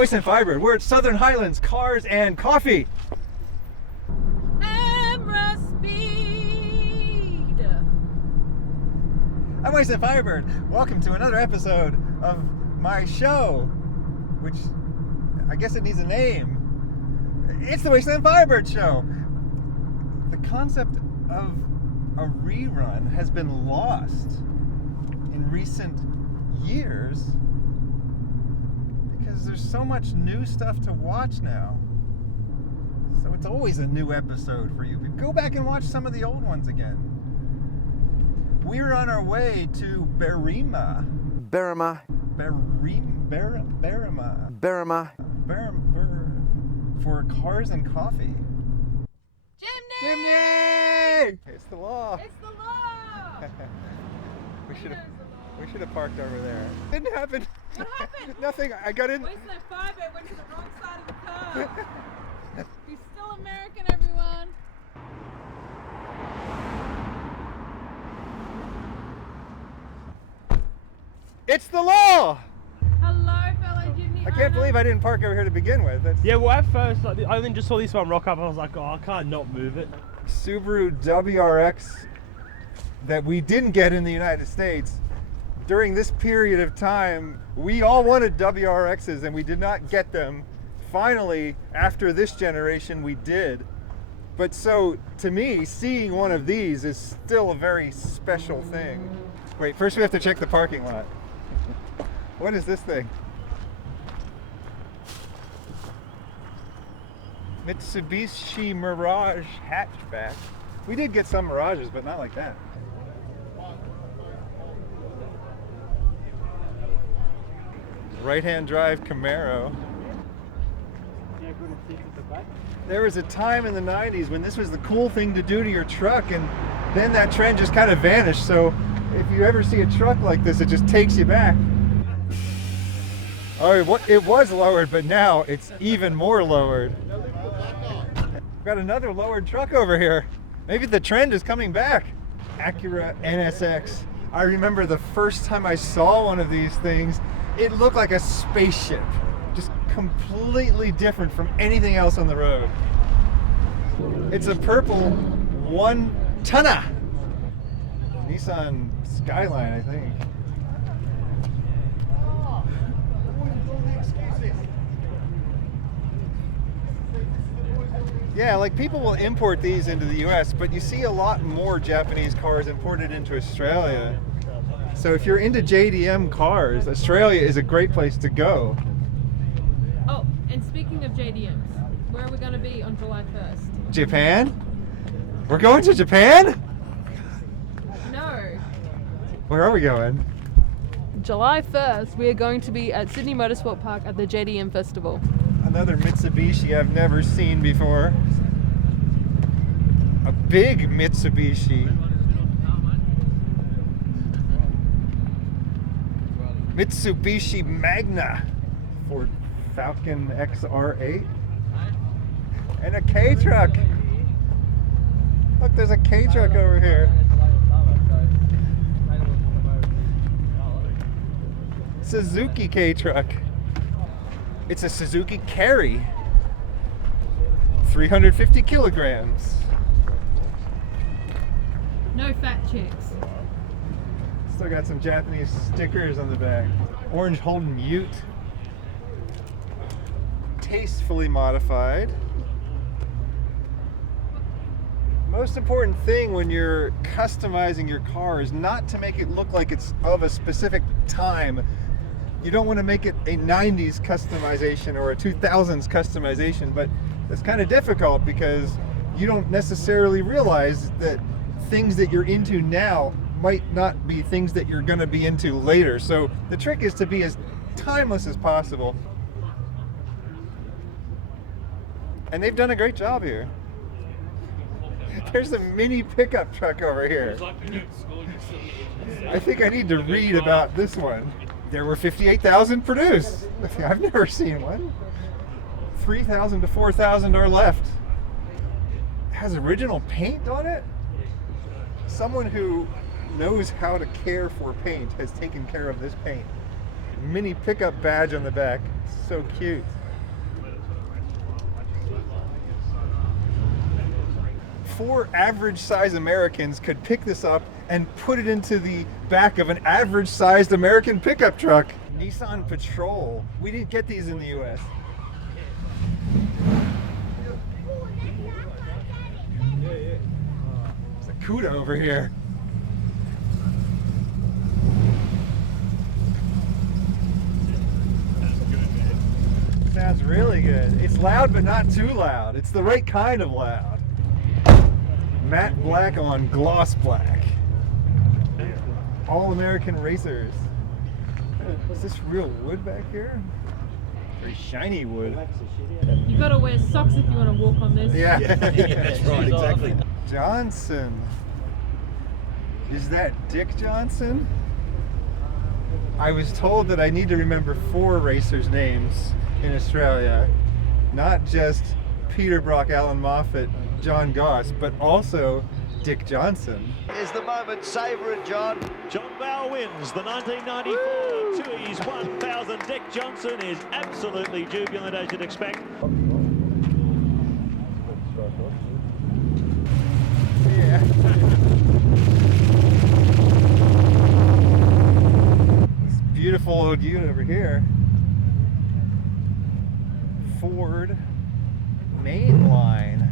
Wasteland Firebird. We're at Southern Highlands Cars and Coffee. Camera speed. I'm Wasteland Firebird. Welcome to another episode of my show, which I guess it needs a name. It's the Wasteland Firebird Show. The concept of a rerun has been lost in recent years because there's so much new stuff to watch now. So it's always a new episode for you. Go back and watch some of the old ones again. We're on our way to Berrima. Berrima. Berrima. For Cars and Coffee. Chimney! It's the law. It's the law. We should have parked over there. Didn't happen. What happened? Nothing. I got in. Wasteland Firebird went to the wrong side of the car. He's still American, everyone. It's the law. Hello, fellow Jimmy. I can't believe I didn't park over here to begin with. That's Yeah, well, at first, like, I then just saw this one rock up. I was like, oh, I can't not move it. Subaru WRX that we didn't get in the United States. During this period of time, we all wanted WRXs and we did not get them. Finally, after this generation, we did. But so, to me, seeing one of these is still a very special thing. Wait, first we have to check the parking lot. What is this thing? Mitsubishi Mirage hatchback. We did get some Mirages, but not like that. Right-hand drive Camaro. There was a time in the 90s when this was the cool thing to do to your truck, and then that trend just kind of vanished. So if you ever see a truck like this, it just takes you back. Oh, it was lowered, but now it's even more lowered. We've got another lowered truck over here. Maybe the trend is coming back. Acura NSX. I remember the first time I saw one of these things, it looked like a spaceship. Just completely different from anything else on the road. It's a purple one-tonner. Nissan Skyline, I think. Yeah, like people will import these into the US, but you see a lot more Japanese cars imported into Australia. So if you're into JDM cars, Australia is a great place to go. Oh, and speaking of JDMs, where are we going to be on July 1st? Japan? We're going to Japan? No. Where are we going? July 1st, we are going to be at Sydney Motorsport Park at the JDM Festival. Another Mitsubishi I've never seen before. A big Mitsubishi. Mitsubishi Magna. Ford Falcon XR8. And a K-truck. Look, there's a K-truck over here. Suzuki K-truck. It's a Suzuki Carry. 350 kilograms. No fat chicks. Still got some Japanese stickers on the back. Orange Holden Ute. Tastefully modified. Most important thing when you're customizing your car is not to make it look like it's of a specific time. You don't want to make it a 90s customization or a 2000s customization, but it's kind of difficult because you don't necessarily realize that things that you're into now might not be things that you're going to be into later. So the trick is to be as timeless as possible. And they've done a great job here. There's a mini pickup truck over here. I think I need to read about this one. There were 58,000 produced. I've never seen one. 3,000 to 4,000 are left. It has original paint on it. Someone who knows how to care for paint has taken care of this paint. mini pickup badge on the back. So cute. 4 average-sized Americans could pick this up and put it into the back of an average-sized American pickup truck. Nissan Patrol. We didn't get these in the U.S. There's a CUDA over here. Sounds really good. It's loud, but not too loud. It's the right kind of loud. Matte black on gloss black. All American racers. Is this real wood back here? Very shiny wood. You gotta wear socks if you want to walk on this. Yeah, That's right, exactly. Johnson. Is that Dick Johnson? I was told that I need to remember 4 racers' names in Australia. Not just Peter Brock, Alan Moffat, John Goss, but also Dick Johnson. Is the moment, savour it, John. John Bowe wins the 1994 Tui's 1000. Dick Johnson is absolutely jubilant, as you'd expect. Yeah. This beautiful old unit over here. Ford mainline.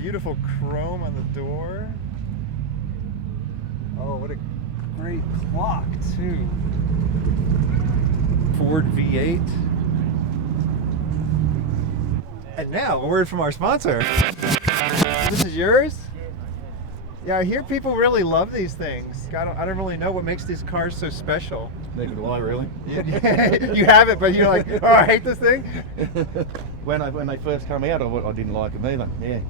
Beautiful chrome on the door. Oh, what a great clock, too. Ford V8. And now, a word from our sponsor. This is yours? Yeah, I hear people really love these things. I don't really know what makes these cars so special. Neither do I, really. You have it, but you're like, oh, I hate this thing? When they first come out, I didn't like them either. Yeah,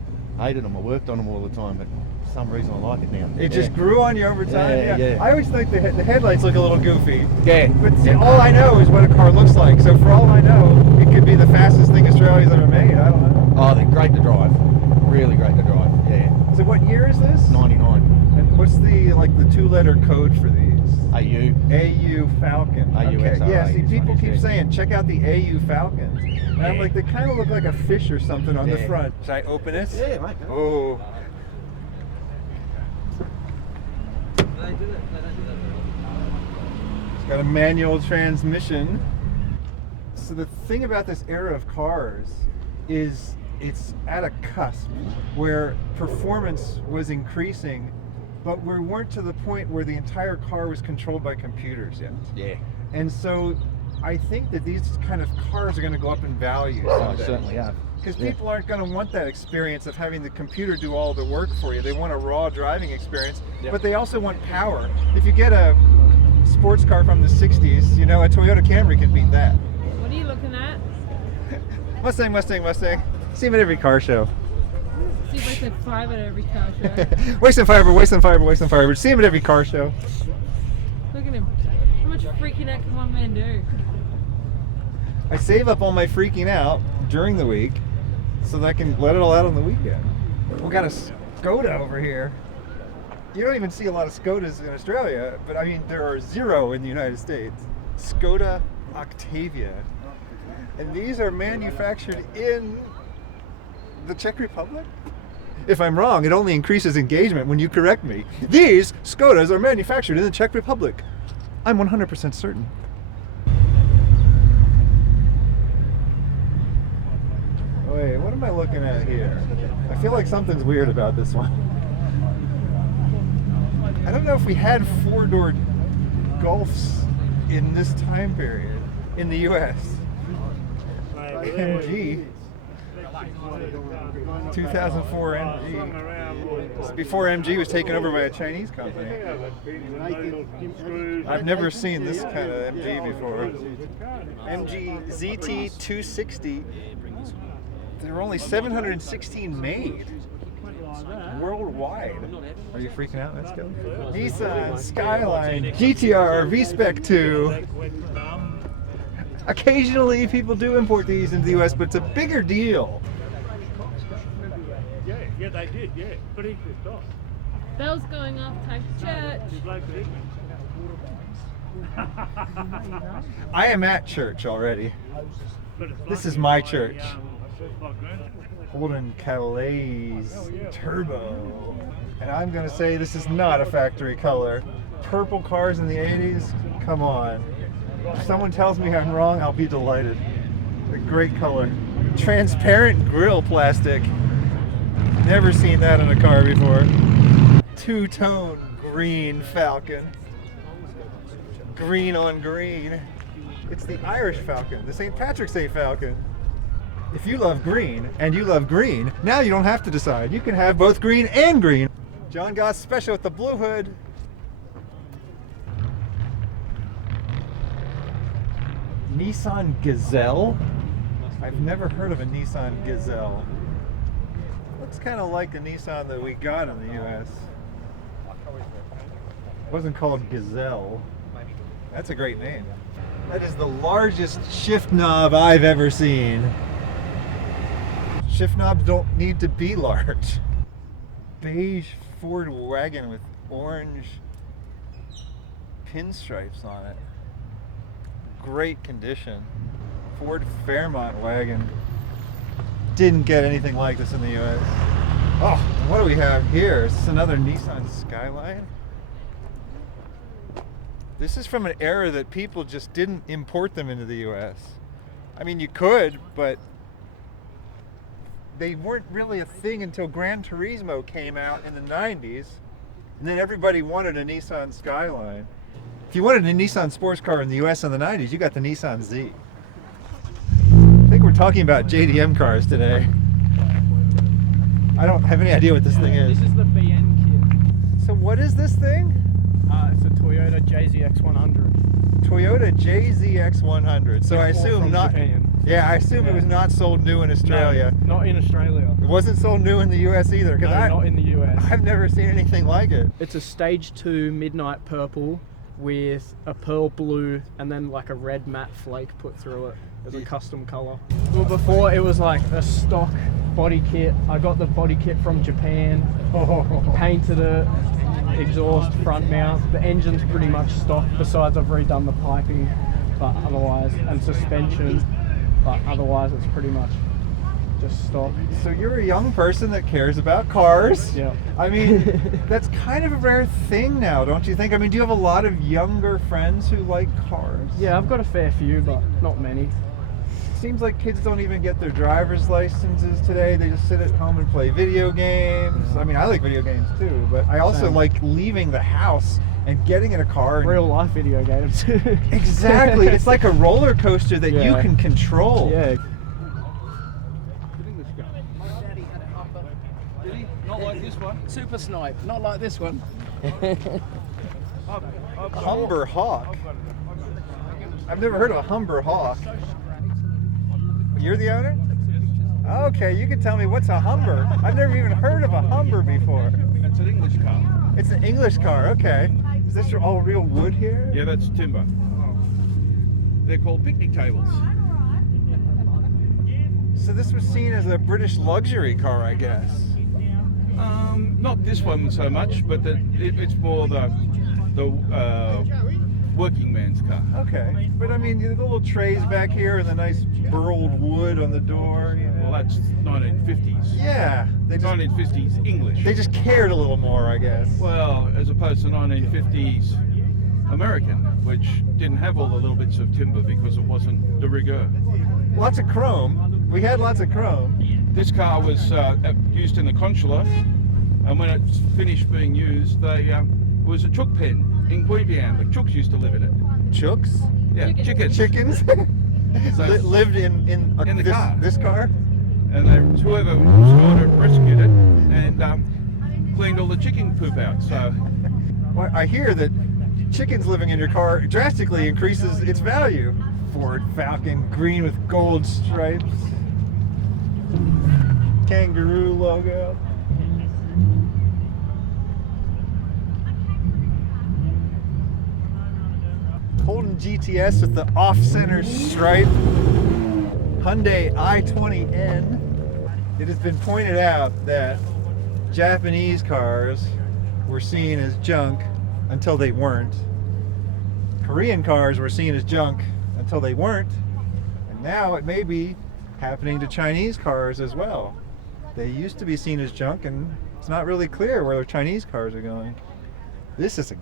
hated them. I worked on them all the time, but for some reason I like it now. It just grew on you over time? Yeah. I always think the headlights look a little goofy. Yeah. But see, all I know is what a car looks like. So for all I know, it could be the fastest thing Australia's ever made. I don't know. Oh, they're great to drive. Really great to drive. Yeah. So what year is this? 99. And what's the 2-letter code for these? AU. AU Falcon. AU Okay. SRA, Yeah, see, this people one is, keep yeah. saying, check out the AU Falcons. And I'm like, they kind of look like a fish or something on the Yeah. front. Should I open it? Yeah, mate. Oh. It's got a manual transmission. So the thing about this era of cars is it's at a cusp where performance was increasing, but we weren't to the point where the entire car was controlled by computers yet. Yeah. And so I think that these kind of cars are going to go up in value Oh, someday. certainly are. Because Yeah. people aren't going to want that experience of having the computer do all the work for you. They want a raw driving experience, Yep. but they also want power. If you get a sports car from the 60s, a Toyota Camry can beat that. What are you looking at? Mustang. See them at every car show. See if I said 5 at every car show. Waste and fiber. See them at every car show. Look at him. How much freaking out can one man do? I save up all my freaking out during the week so that I can let it all out on the weekend. We got a Skoda over here. You don't even see a lot of Skodas in Australia, but I mean, there are 0 in the United States. Skoda Octavia. And these are manufactured in the Czech Republic? If I'm wrong, it only increases engagement when you correct me. These Skodas are manufactured in the Czech Republic. I'm 100% certain. Wait, what am I looking at here? I feel like something's weird about this one. I don't know if we had 4-door Golfs in this time period in the US. MG. 2004 MG. It's before MG was taken over by a Chinese company. I've never seen this kind of MG before. MG ZT 260. There were only 716 made worldwide. Are you freaking out? Let's go. Nissan Skyline GTR V-Spec 2. Occasionally people do import these into the US, but it's a bigger deal. Yeah, they did, yeah. But he pissed off. Bells going off, time to church. I am at church already. This is my church. Holden Calais Turbo. And I'm going to say this is not a factory color. Purple cars in the 80s? Come on. If someone tells me I'm wrong, I'll be delighted. A great color. Transparent grille plastic. Never seen that in a car before. Two-tone green Falcon. Green on green. It's the Irish Falcon, the St. Patrick's Day Falcon. If you love green, and you love green, now you don't have to decide. You can have both green and green. John Goss special with the blue hood. Nissan Gazelle? I've never heard of a Nissan Gazelle. Looks kind of like the Nissan that we got in the US. It wasn't called Gazelle. That's a great name. That is the largest shift knob I've ever seen. Shift knobs don't need to be large. Beige Ford wagon with orange pinstripes on it. Great condition. Ford Fairmont wagon. Didn't get anything like this in the US. Oh, what do we have here? Is this another Nissan Skyline? This is from an era that people just didn't import them into the US. I mean, you could, but they weren't really a thing until Gran Turismo came out in the 90s. And then everybody wanted a Nissan Skyline. If you wanted a Nissan sports car in the US in the 90s, you got the Nissan Z. I think we're talking about JDM cars today. I don't have any idea what this thing is. This is the BN kit. So what is this thing? It's a Toyota JZX100. Toyota JZX100. So I assume From not. Japan. Yeah, I assume it was not sold new in Australia. No, not in Australia. It wasn't sold new in the US either, No, because not in the US. I've never seen anything like it. It's a stage 2 midnight purple with a pearl blue and then like a red matte flake put through it as a custom color. Well, before it was like a stock body kit. I got the body kit from Japan, painted it, exhaust, front mount. The engine's pretty much stock, besides I've redone the piping, but otherwise, and suspension, but otherwise it's pretty much just stock. So you're a young person that cares about cars. Yeah. I mean, that's kind of a rare thing now, don't you think? I mean, do you have a lot of younger friends who like cars? Yeah, I've got a fair few, but not many. Seems like kids don't even get their driver's licenses today. They just sit at home and play video games. I mean, I like video games too, but I also Same. like leaving the house and getting in a car. And Real life video games. exactly. It's like a roller coaster that you Yeah. can control. Yeah. Not like this one. Super Snipe. Not like this one. Humber Hawk. I've never heard of a Humber Hawk. You're the owner? Okay, you can tell me what's a Humber. I've never even heard of a Humber before. It's an English car. It's an English car, okay. Is this all real wood here? Yeah, that's timber. They're called picnic tables. So this was seen as a British luxury car, I guess. Not this one so much, but it's more the working man's car. Okay, but I mean, the little trays back here and the nice burled wood on the door. You know. Well, that's 1950s. Yeah, they just 1950s English. They just cared a little more, I guess. Well, as opposed to 1950s American, which didn't have all the little bits of timber because it wasn't de rigueur. Lots of chrome. We had lots of chrome. This car was used in the consulate, and when it finished being used, it was a chook pen in Queanbeyan. The chooks used to live in it. Chooks? Yeah, chickens. Chickens? Lived in the this, car. this car? And whoever stored it rescued it and cleaned all the chicken poop out. So Well, I hear that chickens living in your car drastically increases its value. Ford Falcon, green with gold stripes. Kangaroo logo. Holden GTS with the off-center stripe. Hyundai i20N. It has been pointed out that Japanese cars were seen as junk until they weren't. Korean cars were seen as junk until they weren't. And now it may be happening to Chinese cars as well. They used to be seen as junk, and it's not really clear where the Chinese cars are going. This is a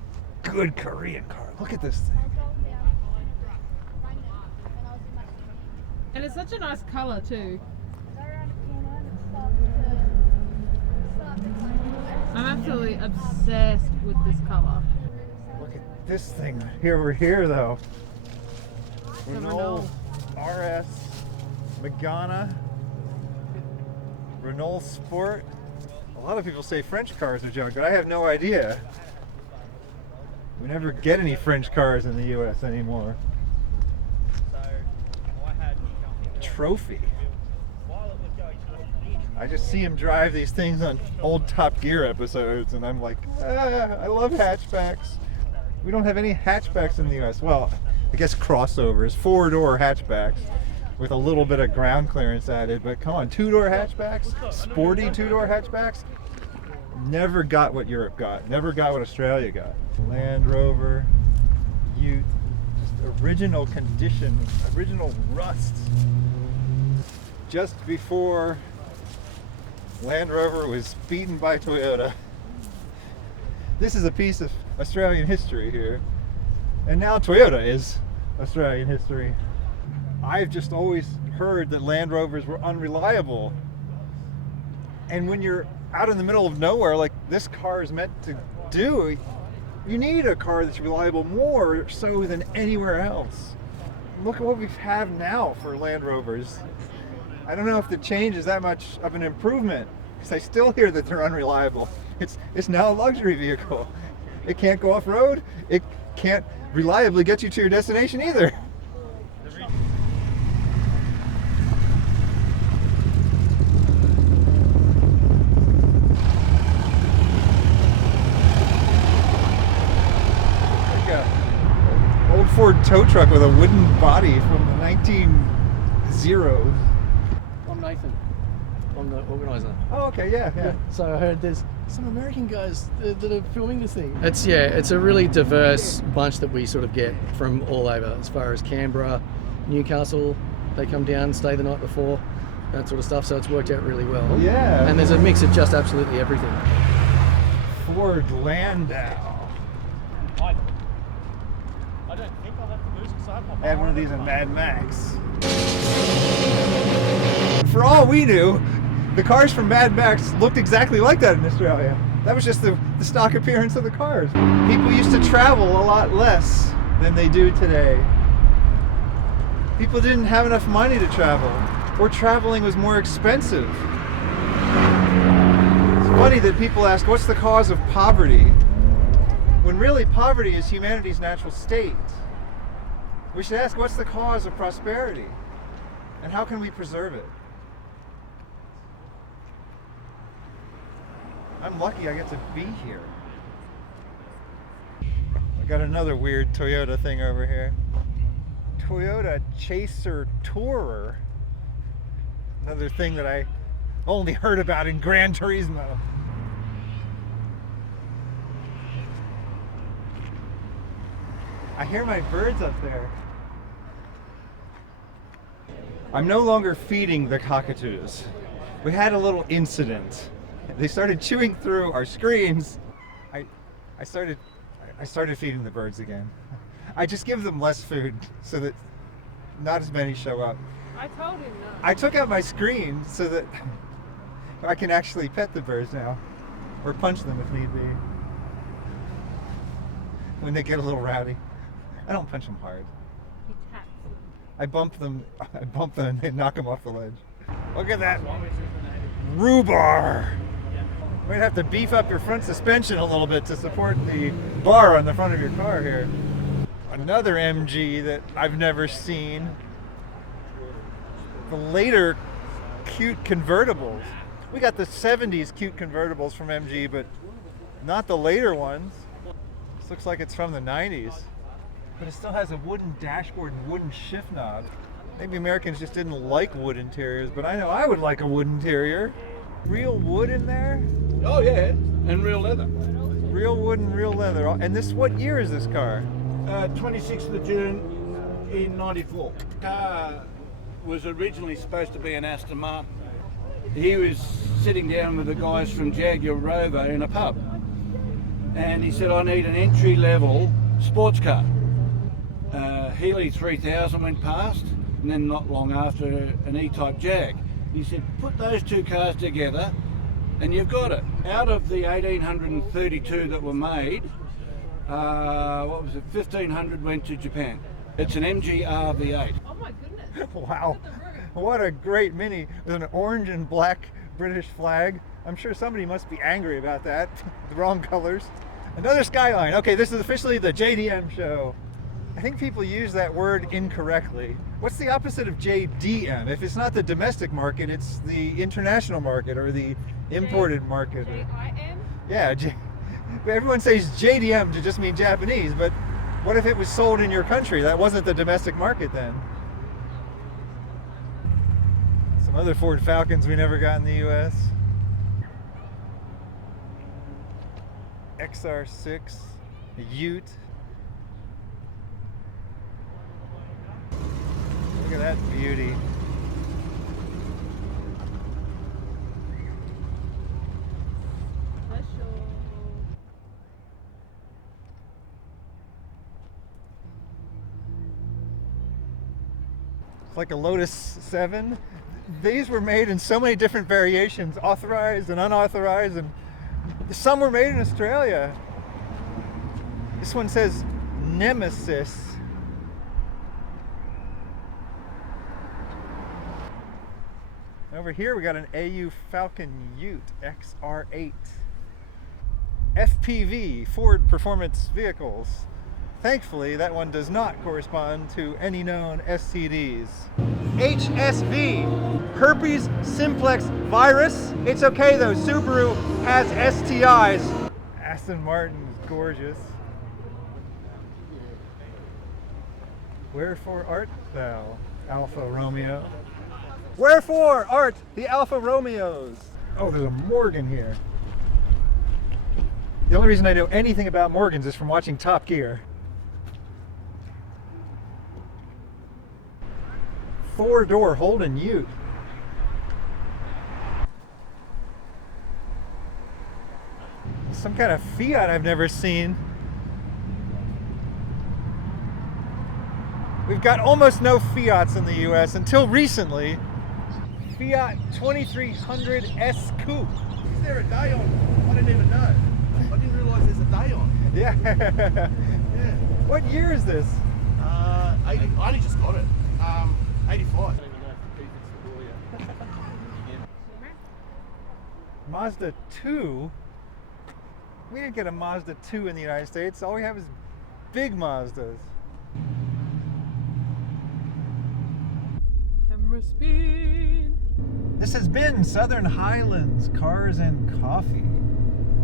good Korean car. Look at this thing. And it's such a nice color too. I'm absolutely obsessed with this color. Look at this thing here over here, though. Renault RS Megane, Renault Sport. A lot of people say French cars are junk, but I have no idea. We never get any French cars in the US anymore. Trophy. I just see him drive these things on old Top Gear episodes, and I'm like, I love hatchbacks. We don't have any hatchbacks in the US. Well, I guess crossovers, 4-door hatchbacks with a little bit of ground clearance added, but come on, 2-door hatchbacks, sporty 2-door hatchbacks, never got what Europe got, never got what Australia got. Land Rover, Ute, just original condition, original rust. Just before Land Rover was beaten by Toyota. This is a piece of Australian history here. And now Toyota is Australian history. I've just always heard that Land Rovers were unreliable. And when you're out in the middle of nowhere like this car is meant to do, you need a car that's reliable more so than anywhere else. Look at what we have now for Land Rovers. I don't know if the change is that much of an improvement, because I still hear that they're unreliable. It's now a luxury vehicle. It can't go off-road. It can't reliably get you to your destination either. Like a old Ford tow truck with a wooden body from the 1900s. I'm Nathan. I'm the organizer. Oh, okay, yeah. So I heard there's some American guys that are filming this thing. It's a really diverse bunch that we sort of get from all over, as far as Canberra, Newcastle. They come down, stay the night before, that sort of stuff. So it's worked out really well. Yeah. And there's a mix of just absolutely everything. Ford Landau. I don't think I'll have to lose because I have my I had one of these in Mad Max. For all we knew, the cars from Mad Max looked exactly like that in Australia. That was just the stock appearance of the cars. People used to travel a lot less than they do today. People didn't have enough money to travel, or traveling was more expensive. It's funny that people ask, what's the cause of poverty? When really poverty is humanity's natural state. We should ask, what's the cause of prosperity? And how can we preserve it? I'm lucky I get to be here. I got another weird Toyota thing over here. Toyota Chaser Tourer. Another thing that I only heard about in Gran Turismo. I hear my birds up there. I'm no longer feeding the cockatoos. We had a little incident. They started chewing through our screens. I started feeding the birds again. I just give them less food so that not as many show up. I told him no. I took out my screen so that I can actually pet the birds now, or punch them if need be. When they get a little rowdy. I don't punch them hard. He taps them. I bump them and they knock them off the ledge. Look at that rhubarb. You're gonna have to beef up your front suspension a little bit to support the bar on the front of your car here. Another MG that I've never seen. The later cute convertibles. We got the 70s cute convertibles from MG, but not the later ones. This looks like it's from the 90s. But it still has a wooden dashboard and wooden shift knob. Maybe Americans just didn't like wood interiors, but I know I would like a wood interior. Real wood in there? Oh yeah, and real leather. Real wood and real leather. And this, what year is this car? 26th of June in '94. Car was originally supposed to be an Aston Martin. He was sitting down with the guys from Jaguar Rover in a pub, and he said, I need an entry-level sports car. Healy 3000 went past, and then not long after an E-Type Jag. He said, put those two cars together and you've got it. Out of the 1,832 that were made, 1,500 went to Japan. It's an MGR V8. Oh my goodness. Wow. What a great Mini with an orange and black British flag. I'm sure somebody must be angry about that. The wrong colors. Another Skyline. Okay, this is officially the JDM show. I think people use that word incorrectly. What's the opposite of JDM? If it's not the domestic market, it's the international market or the imported market. JIM? Yeah, everyone says JDM to just mean Japanese, but what if it was sold in your country? That wasn't the domestic market then. Some other Ford Falcons we never got in the US. XR6, a Ute. Look at that beauty. It's like a Lotus 7. These were made in so many different variations, authorized and unauthorized, and some were made in Australia. This one says Nemesis. Over here we got an AU Falcon Ute XR8. FPV, Ford Performance Vehicles. Thankfully, that one does not correspond to any known STDs. HSV, herpes simplex virus. It's okay though, Subaru has STIs. Aston Martin's gorgeous. Wherefore art thou, Alfa Romeo? Wherefore art the Alfa Romeos? Oh, there's a Morgan here. The only reason I know anything about Morgans is from watching Top Gear. Four-door Holden Ute. Some kind of Fiat I've never seen. We've got almost no Fiats in the US until recently. Fiat 2300 S Coupe. Is there a day on? I didn't even know. I didn't realise there's a day on. Yeah. Yeah. What year is this? 80, I only just got it. 85. Mazda 2? We didn't get a Mazda 2 in the United States. All we have is big Mazdas. Camera speed. This has been Southern Highlands Cars and Coffee.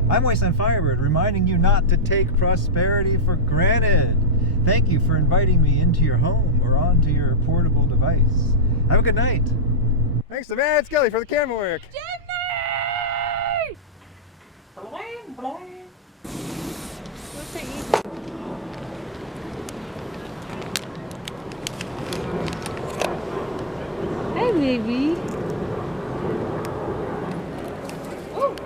I'm Wasteland Firebird, reminding you not to take prosperity for granted. Thank you for inviting me into your home or onto your portable device. Have a good night. Thanks to Matt Skelly for the camera work. Jimmy! Bling, bling. What's it easy? Hey, baby. Woo.